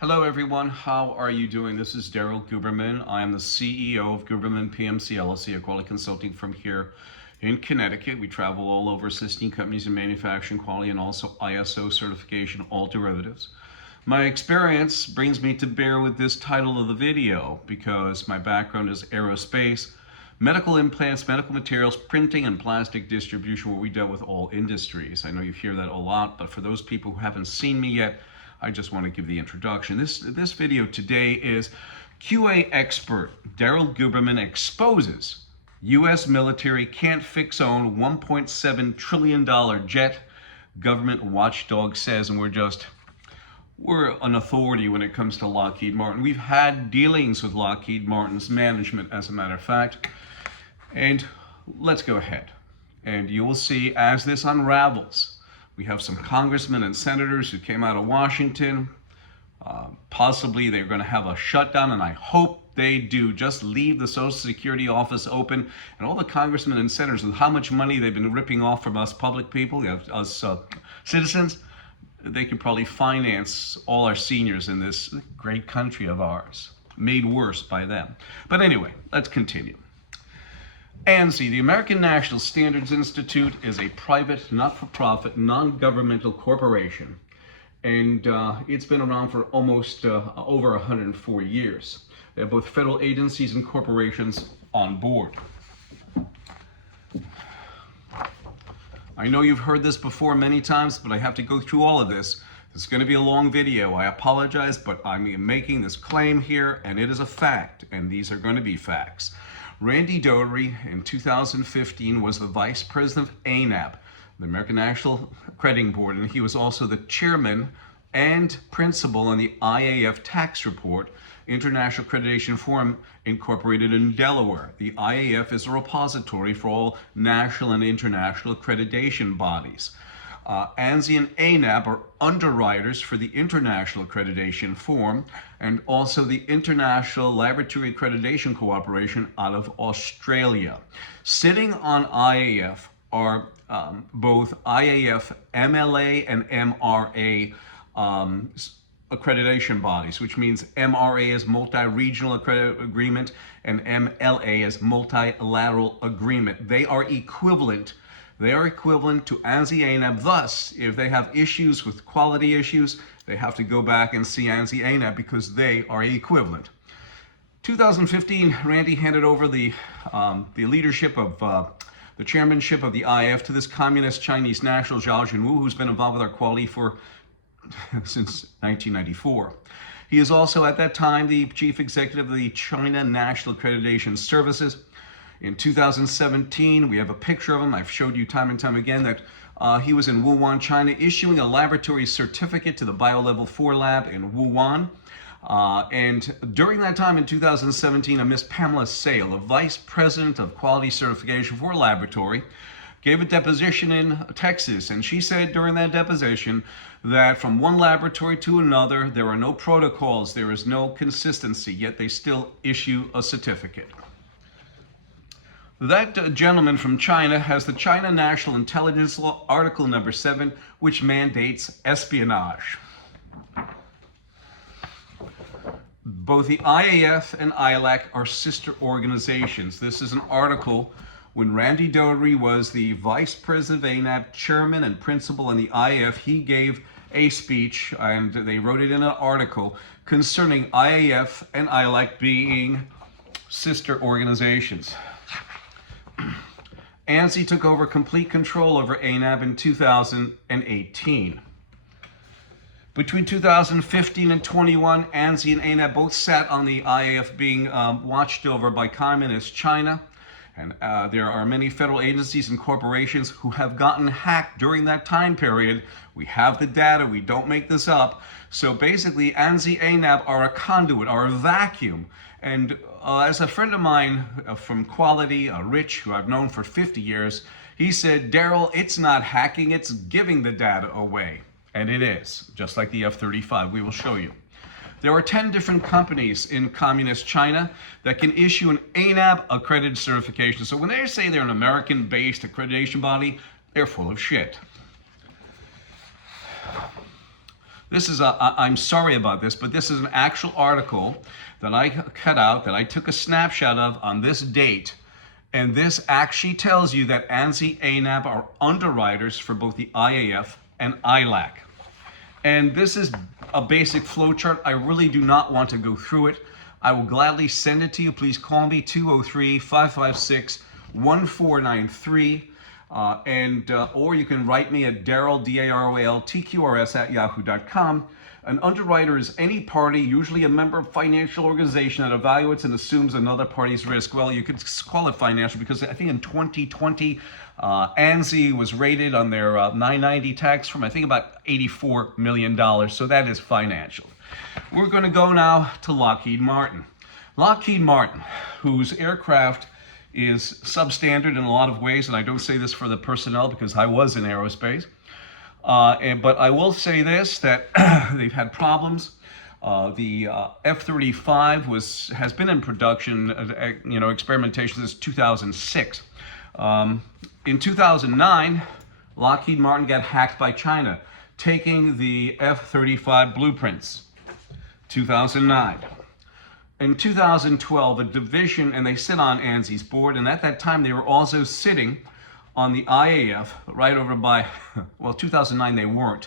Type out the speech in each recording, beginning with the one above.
Hello everyone, how are you doing? This is Daryl Guberman. I am the CEO of Guberman PMC LLC, a quality consulting firm here in Connecticut. We travel all over assisting companies in manufacturing quality and also ISO certification, all derivatives. My experience brings me to bear with this title of the video because my background is aerospace, medical implants, medical materials, printing, and plastic distribution, where we dealt with all industries. I know you hear that a lot, but for those people who haven't seen me yet, I just want to give the introduction. This video today is QA expert Daryl Guberman exposes U.S. military can't fix own $1.7 trillion jet, government watchdog says, and we're an authority when it comes to Lockheed Martin. We've had dealings with Lockheed Martin's management, as a matter of fact, and let's go ahead. And you will see as this unravels. We have some congressmen and senators who came out of Washington. Possibly they're going to have a shutdown, and I hope they do. Just leave the Social Security office open. And all the congressmen and senators, with how much money they've been ripping off from us public people, us citizens, they could probably finance all our seniors in this great country of ours, made worse by them. But anyway, let's continue. ANSI, the American National Standards Institute, is a private, not-for-profit, non-governmental corporation, and it's been around for almost over 104 years. They have both federal agencies and corporations on board. I know you've heard this before many times, but I have to go through all of this. It's going to be a long video. I apologize, but I'm making this claim here, and it is a fact, and these are going to be facts. Randy Doherty in 2015 was the vice president of ANAB, the American National Crediting Board, and he was also the chairman and principal on the IAF Tax Report, International Accreditation Forum Incorporated in Delaware. The IAF is a repository for all national and international accreditation bodies. ANSI and ANAB are underwriters for the International Accreditation Forum and also the International Laboratory Accreditation Cooperation out of Australia. Sitting on IAF are both IAF MLA and MRA accreditation bodies, which means MRA is multi-regional agreement and MLA is multilateral agreement. They are equivalent to ANSI ANAB. Thus, if they have issues with quality issues, they have to go back and see ANSI ANAB because they are equivalent. 2015, Randy handed over the leadership of the chairmanship of the IAF to this communist Chinese national, Zhao Junwu, who's been involved with our quality since 1994. He is also at that time the chief executive of the China National Accreditation Services. In 2017, we have a picture of him. I've showed you time and time again that he was in Wuhan, China, issuing a laboratory certificate to the BioLevel 4 lab in Wuhan. And during that time in 2017, a Miss Pamela Sale, a vice president of quality certification for a laboratory, gave a deposition in Texas. And she said during that deposition that from one laboratory to another, there are no protocols, there is no consistency, yet they still issue a certificate. That gentleman from China has the China National Intelligence Law, Article number 7, which mandates espionage. Both the IAF and ILAC are sister organizations. This is an article when Randy Doherty was the vice president of ANAB, chairman and principal in the IAF. He gave a speech, and they wrote it in an article concerning IAF and ILAC being sister organizations. ANSI took over complete control over ANAB in 2018. Between 2015 and 21, ANSI and ANAB both sat on the IAF being watched over by communist China. And there are many federal agencies and corporations who have gotten hacked during that time period. We have the data, we don't make this up. So basically, ANSI, ANAB are a conduit, are a vacuum. And as a friend of mine from Quality, Rich, who I've known for 50 years, he said, Daryl, it's not hacking, it's giving the data away. And it is, just like the F-35. We will show you. There are 10 different companies in communist China that can issue an ANAB accredited certification. So when they say they're an American-based accreditation body, they're full of shit. This is I'm sorry about this, but this is an actual article that I cut out, that I took a snapshot of on this date. And this actually tells you that ANSI, ANAB are underwriters for both the IAF and ILAC. And this is a basic flowchart. I really do not want to go through it. I will gladly send it to you. Please call me 203-556-1493. Or you can write me at Daryl, D-A-R-O-L, TQRS @yahoo.com. An underwriter is any party, usually a member of a financial organization, that evaluates and assumes another party's risk. Well, you could call it financial because I think in 2020, ANSI was rated on their 990 tax from, I think, about $84 million. So that is financial. We're going to go now to Lockheed Martin. Lockheed Martin, whose aircraft is substandard in a lot of ways, and I don't say this for the personnel because I was in aerospace. But I will say this, that they've had problems. The F-35 has been in production, experimentation since 2006. In 2009, Lockheed Martin got hacked by China, taking the F-35 blueprints. 2009. In 2012, a division, and they sit on ANSI's board, and at that time they were also sitting on the IAF, right over by, well, 2009 they weren't.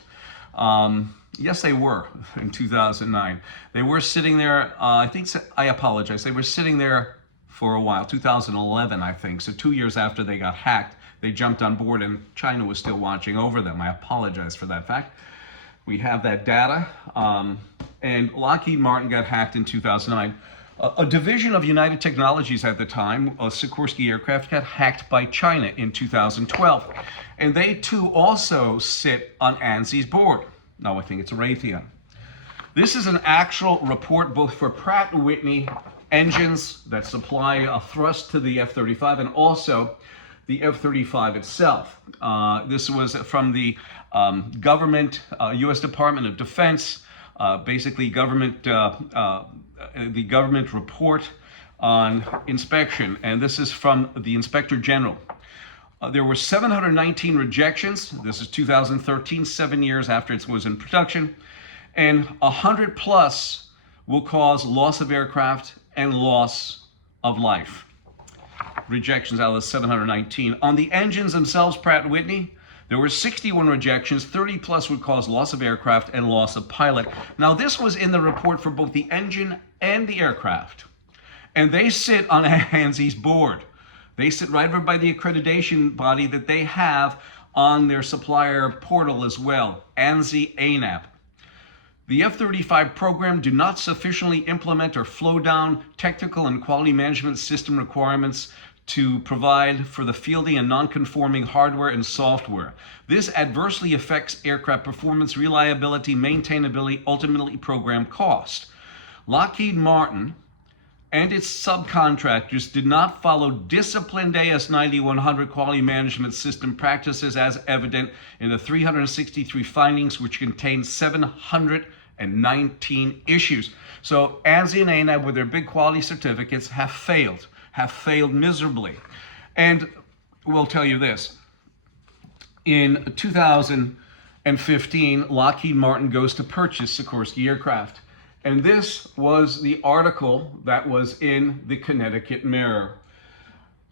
Yes, they were in 2009. They were sitting there, I apologize, they were sitting there for a while, 2011, I think. So 2 years after they got hacked, they jumped on board and China was still watching over them. I apologize for that fact. We have that data. And Lockheed Martin got hacked in 2009. A division of United Technologies at the time, Sikorsky Aircraft, got hacked by China in 2012. And they too also sit on ANSI's board. Now I think it's Raytheon. This is an actual report both for Pratt & Whitney engines that supply a thrust to the F-35 and also the F-35 itself. This was from the government, U.S. Department of Defense, basically the government report on inspection, and this is from the Inspector General. There were 719 rejections. This is 2013, 7 years after it was in production, and 100 plus will cause loss of aircraft and loss of life. Rejections out of the 719. On the engines themselves, Pratt & Whitney, there were 61 rejections, 30 plus would cause loss of aircraft and loss of pilot. Now this was in the report for both the engine and the aircraft. And they sit on ANSI's board. They sit right over by the accreditation body that they have on their supplier portal as well, ANSI ANAP. The F-35 program do not sufficiently implement or flow down technical and quality management system requirements to provide for the fielding and non-conforming hardware and software. This adversely affects aircraft performance, reliability, maintainability, ultimately program cost. Lockheed Martin and its subcontractors did not follow disciplined AS9100 quality management system practices as evident in the 363 findings, which contain 719 issues. So ANSI and ANAB, with their big quality certificates, have failed miserably. And we'll tell you this. In 2015, Lockheed Martin goes to purchase Sikorsky Aircraft. And this was the article that was in the Connecticut Mirror.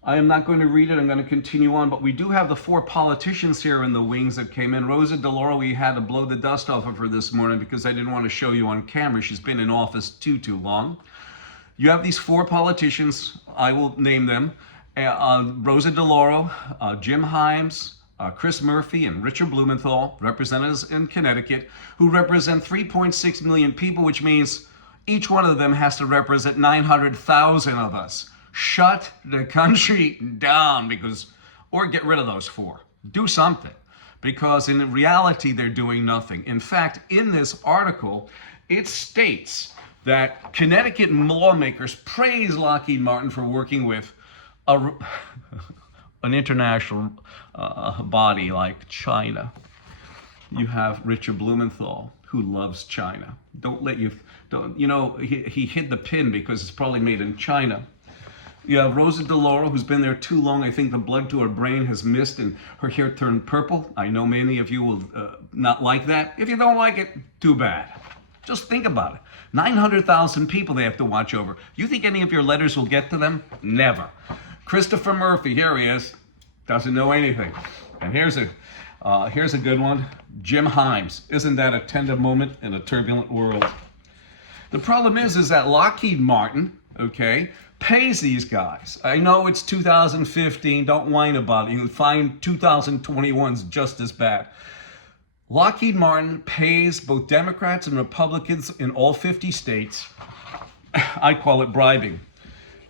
I am not going to read it, I'm going to continue on, but we do have the four politicians here in the wings that came in. Rosa DeLauro, we had to blow the dust off of her this morning because I didn't want to show you on camera. She's been in office too long. You have these four politicians, I will name them. Rosa DeLauro, Jim Himes, Chris Murphy, and Richard Blumenthal, representatives in Connecticut, who represent 3.6 million people, which means each one of them has to represent 900,000 of us. Shut the country down, or get rid of those four. Do something, because in reality, they're doing nothing. In fact, in this article, it states that Connecticut lawmakers praise Lockheed Martin for working with an international body like China. You have Richard Blumenthal, who loves China. He hid the pin because it's probably made in China. You have Rosa DeLauro, who's been there too long. I think the blood to her brain has missed and her hair turned purple. I know many of you will not like that. If you don't like it, too bad. Just think about it. 900,000 people they have to watch over. You think any of your letters will get to them? Never. Christopher Murphy, here he is. Doesn't know anything. And here's a good one. Jim Himes. Isn't that a tender moment in a turbulent world? The problem is that Lockheed Martin, okay, pays these guys. I know it's 2015, don't whine about it. You can find 2021's just as bad. Lockheed Martin pays both Democrats and Republicans in all 50 states. I call it bribing.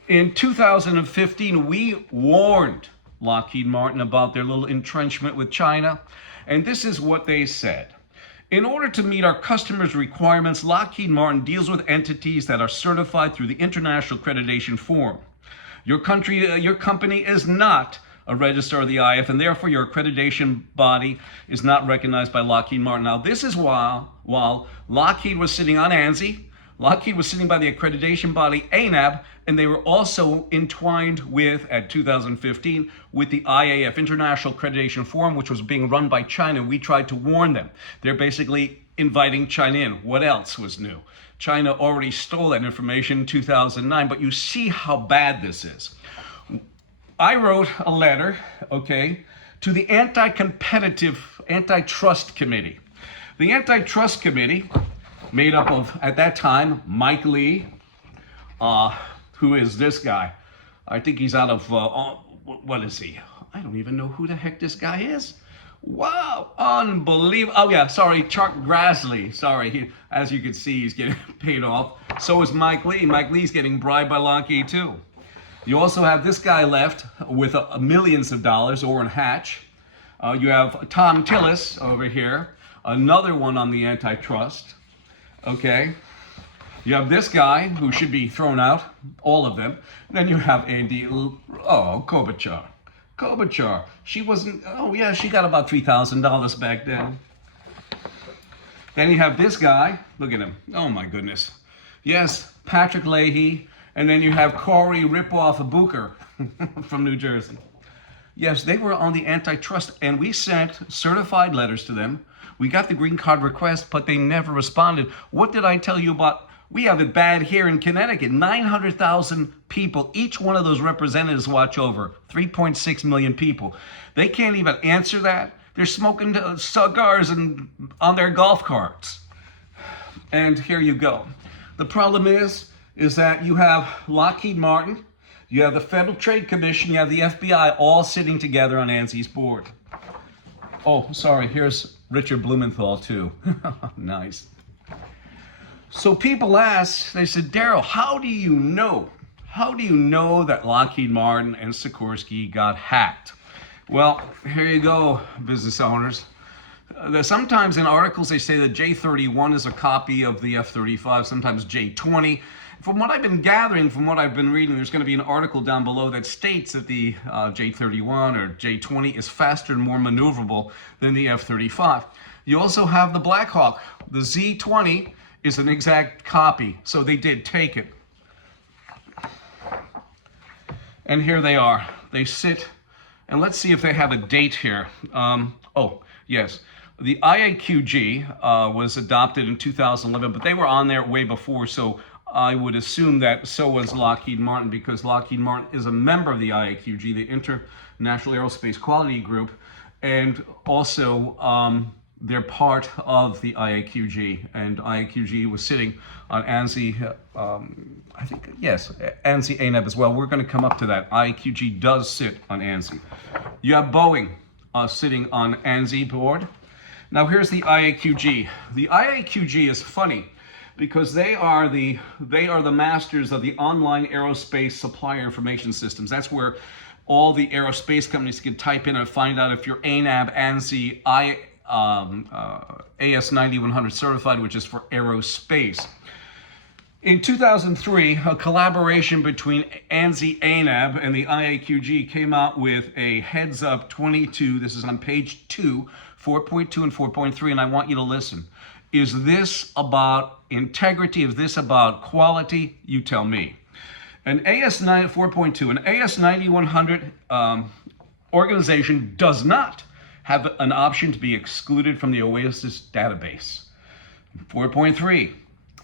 In 2015, we warned Lockheed Martin about their little entrenchment with China, and this is what they said. In order to meet our customers' requirements, Lockheed Martin deals with entities that are certified through the International Accreditation Forum. Your company is not a registrar of the IF, and therefore your accreditation body is not recognized by Lockheed Martin. Now, this is while Lockheed was sitting on ANSI, Lockheed was sitting by the accreditation body ANAB, and they were also entwined with, at 2015, with the IAF, International Accreditation Forum, which was being run by China. We tried to warn them. They're basically inviting China in. What else was new? China already stole that information in 2009, but you see how bad this is. I wrote a letter, okay, to the Antitrust Committee. The Antitrust Committee, made up of, at that time, Mike Lee, who is this guy? I think he's out of, what is he? I don't even know who the heck this guy is. Wow, unbelievable. Oh yeah, sorry, Chuck Grassley. Sorry, as you can see, he's getting paid off. So is Mike Lee. Mike Lee's getting bribed by Lockheed too. You also have this guy left with millions of dollars, Orrin Hatch. You have Tom Tillis over here, another one on the antitrust. Okay. You have this guy who should be thrown out, all of them. Then you have Andy, Klobuchar. Klobuchar, she wasn't, she got about $3,000 back then. Then you have this guy, look at him, oh my goodness. Yes, Patrick Leahy, and then you have Cory Ripoff Booker from New Jersey. Yes, they were on the antitrust, and we sent certified letters to them. We got the green card request, but they never responded. What did I tell you about? We have it bad here in Connecticut. 900,000 people. Each one of those representatives watch over 3.6 million people. They can't even answer that. They're smoking cigars and on their golf carts. And here you go. The problem is that you have Lockheed Martin, you have the Federal Trade Commission, you have the FBI all sitting together on ANSI's board. Oh, sorry, here's Richard Blumenthal too. Nice. So people ask, they said, Daryl, how do you know? How do you know that Lockheed Martin and Sikorsky got hacked? Well, here you go, business owners. Sometimes in articles they say that J-31 is a copy of the F-35, sometimes J-20. From what I've been gathering, from what I've been reading, there's going to be an article down below that states that the J-31 or J-20 is faster and more maneuverable than the F-35. You also have the Black Hawk. The Z-20 is an exact copy, so they did take it. And here they are. They sit, and let's see if they have a date here. Yes. The IAQG was adopted in 2011, but they were on there way before, so I would assume that so was Lockheed Martin, because Lockheed Martin is a member of the IAQG, the International Aerospace Quality Group, and also they're part of the IAQG, and IAQG was sitting on ANSI, I think, yes, ANSI ANAB as well. We're going to come up to that. IAQG does sit on ANSI. You have Boeing sitting on ANSI board. Now here's the IAQG. The IAQG is funny because they are the masters of the online aerospace supplier information systems. That's where all the aerospace companies can type in and find out if you're ANAB, ANSI, AS9100 certified, which is for aerospace. In 2003, a collaboration between ANSI ANAB and the IAQG came out with a heads up 22. This is on page 2, 4.2 and 4.3, and I want you to listen. Is this about integrity? Is this about quality? You tell me. An AS9 4.2, an AS9100 organization does not have an option to be excluded from the OASIS database. 4.3,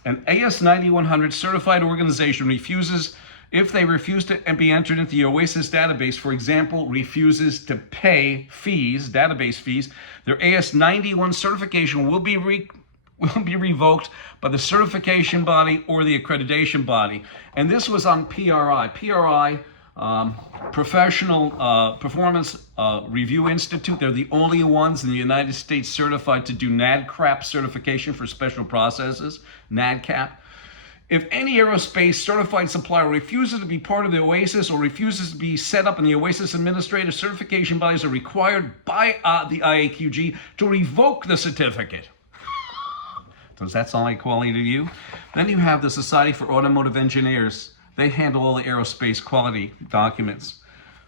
an AS9100 certified organization refuses, if they refuse to be entered into the OASIS database, for example, refuses to pay fees, database fees, their AS91 certification will be revoked by the certification body or the accreditation body. And this was on PRI. PRI, Professional Performance Review Institute. They're the only ones in the United States certified to do NADCRAP certification for special processes, NADCAP. If any aerospace certified supplier refuses to be part of the OASIS or refuses to be set up in the OASIS administrative certification bodies are required by the IAQG to revoke the certificate. Does that sound like quality to you? Then you have the Society for Automotive Engineers. They handle all the aerospace quality documents.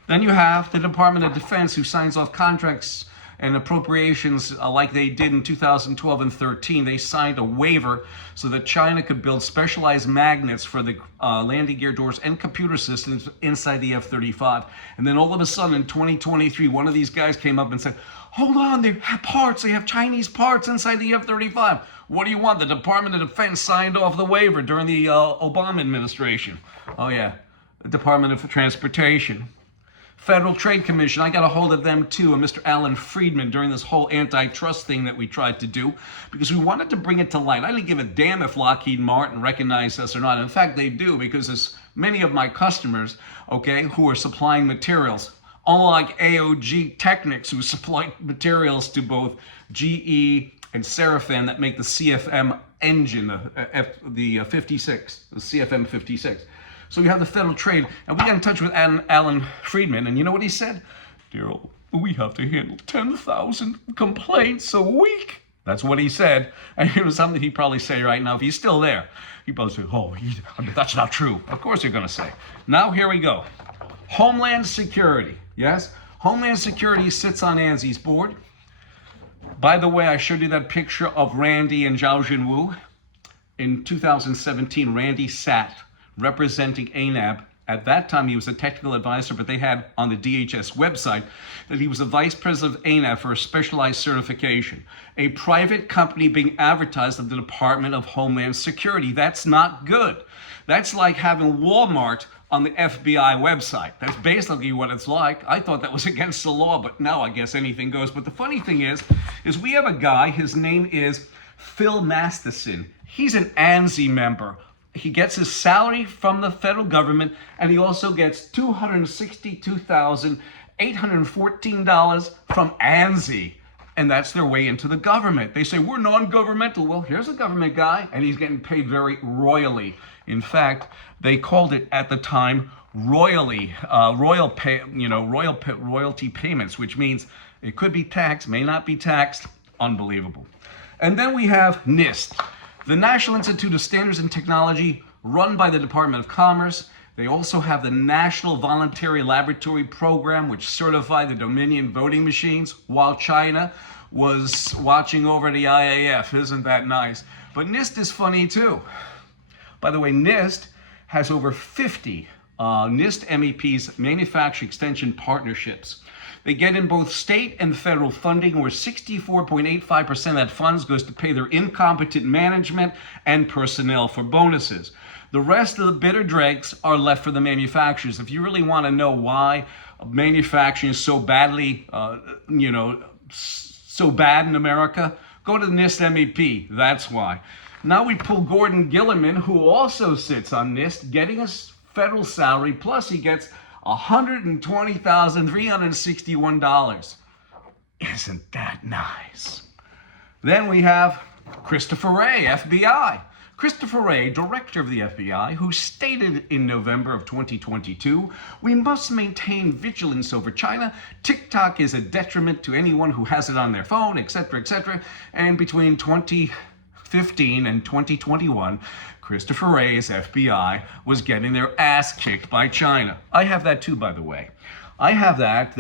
Then you have the Department of Defense, who signs off contracts and appropriations like they did in 2012 and 13. They signed a waiver so that China could build specialized magnets for the landing gear doors and computer systems inside the F-35. And then all of a sudden in 2023, one of these guys came up and said, hold on, they have parts, they have Chinese parts inside the F-35. What do you want? The Department of Defense signed off the waiver during the Obama administration. Oh yeah, the Department of Transportation. Federal Trade Commission, I got a hold of them too, and Mr. Alan Friedman during this whole antitrust thing that we tried to do, because we wanted to bring it to light. I didn't give a damn if Lockheed Martin recognized us or not. In fact, they do, because there's many of my customers, okay, who are supplying materials, unlike AOG Technics, who supply materials to both GE and Seraphim that make the CFM engine, the 56, the CFM 56. So you have the Federal Trade, and we got in touch with Alan Friedman, and you know what he said? Daryl, we have to handle 10,000 complaints a week. That's what he said, and it was something he'd probably say right now if he's still there. He'd probably say, that's not true. Of course you're going to say. Now here we go. Homeland Security, yes? Homeland Security sits on ANSI's board. By the way, I showed you that picture of Randy and Zhao Jinwu. In 2017, Randy sat representing ANAB. At that time, he was a technical advisor, but they had on the DHS website that he was a vice president of ANAB for a specialized certification, a private company being advertised at the Department of Homeland Security. That's not good. That's like having Walmart on the FBI website. That's basically what it's like. I thought that was against the law, but now I guess anything goes. But the funny thing is we have a guy, his name is Phil Masterson. He's an ANSI member. He gets his salary from the federal government, and he also gets $262,814 from ANSI. And that's their way into the government. They say, we're non-governmental. Well, here's a government guy, and he's getting paid very royally. In fact, they called it at the time royalty payments, which means it could be taxed, may not be taxed. Unbelievable. And then we have NIST, the National Institute of Standards and Technology, run by the Department of Commerce. They also have the National Voluntary Laboratory Program, which certified the Dominion voting machines while China was watching over the IAF. Isn't that nice? But NIST is funny too. By the way, NIST has over 50 NIST MEPs manufacturing extension partnerships. They get in both state and federal funding, where 64.85% of that funds goes to pay their incompetent management and personnel for bonuses. The rest of the bitter dregs are left for the manufacturers. If you really want to know why manufacturing is so badly, so bad in America, go to the NIST MEP. That's why. Now we pull Gordon Gilliman, who also sits on NIST, getting his federal salary, plus he gets $120,361. Isn't that nice? Then we have Christopher Wray, FBI. Christopher Wray, director of the FBI, who stated in November of 2022, we must maintain vigilance over China. TikTok is a detriment to anyone who has it on their phone, etc., etc. And between 2015 and 2021, Christopher Wray's FBI was getting their ass kicked by China. I have that too, by the way. I have that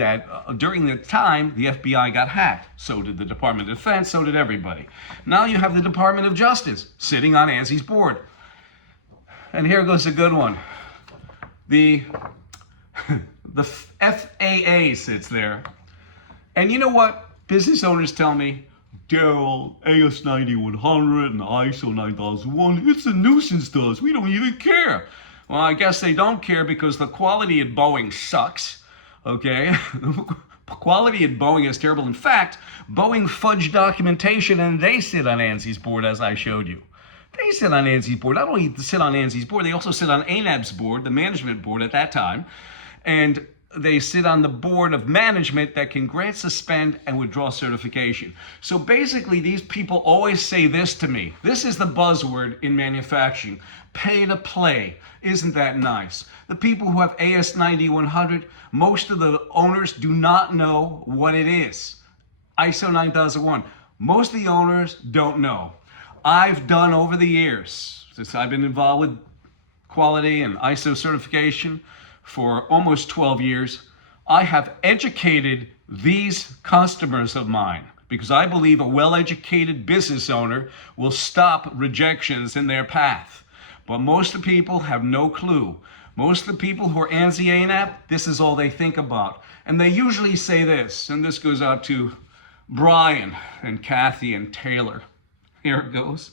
during the time the FBI got hacked. So did the Department of Defense, so did everybody. Now you have the Department of Justice sitting on ANSI's board. And here goes a good one. The the FAA sits there. And you know what? Business owners tell me, Daryl, AS 9100 and ISO 9001, it's a nuisance to us. We don't even care. Well, I guess they don't care because the quality at Boeing sucks. Okay? Quality at Boeing is terrible. In fact, Boeing fudged documentation and they sit on ANSI's board, as I showed you. They sit on ANSI's board. Not only sit on ANSI's board, they also sit on ANAB's board, the management board at that time. And they sit on the board of management that can grant, suspend, and withdraw certification. So basically, these people always say this to me. This is the buzzword in manufacturing. Pay to play. Isn't that nice? The people who have AS 9100, most of the owners do not know what it is. ISO 9001. Most of the owners don't know. I've done over the years, since I've been involved with quality and ISO certification for almost 12 years, I have educated these customers of mine because I believe a well-educated business owner will stop rejections in their path. But most of the people have no clue. Most of the people who are ANSI ANAB, this is all they think about. And they usually say this, and this goes out to Brian and Kathy and Taylor. Here it goes.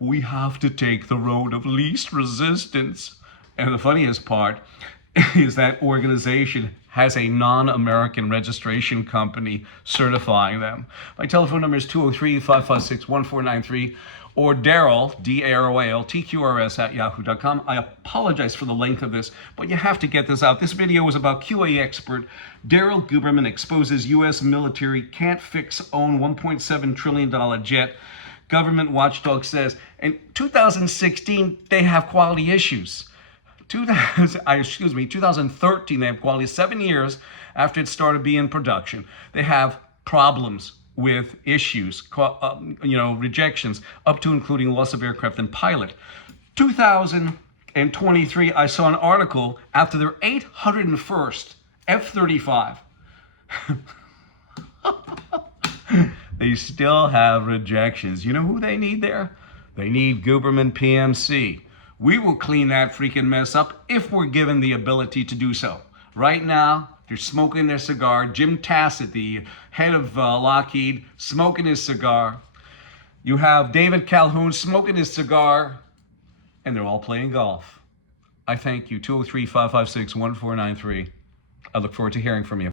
We have to take the road of least resistance. And the funniest part is that organization has a non-American registration company certifying them. My telephone number is 203-556-1493 or Daryl, D-A-R-O-A-L, TQRS at yahoo.com. I apologize for the length of this, but you have to get this out. This video was about QA expert Daryl Guberman exposes U.S. military can't fix own $1.7 trillion jet. Government Watchdog says in 2016 they have quality issues. 2013 they have quality 7 years after it started being in production. They have problems with issues, rejections, up to including loss of aircraft and pilot. 2023, I saw an article after their 801st F-35. They still have rejections. You know who they need there? They need Guberman PMC. We will clean that freaking mess up if we're given the ability to do so. Right now, they're smoking their cigar. Jim Tassett, the head of Lockheed, smoking his cigar. You have David Calhoun smoking his cigar, and they're all playing golf. I thank you. 203-556-1493. I look forward to hearing from you.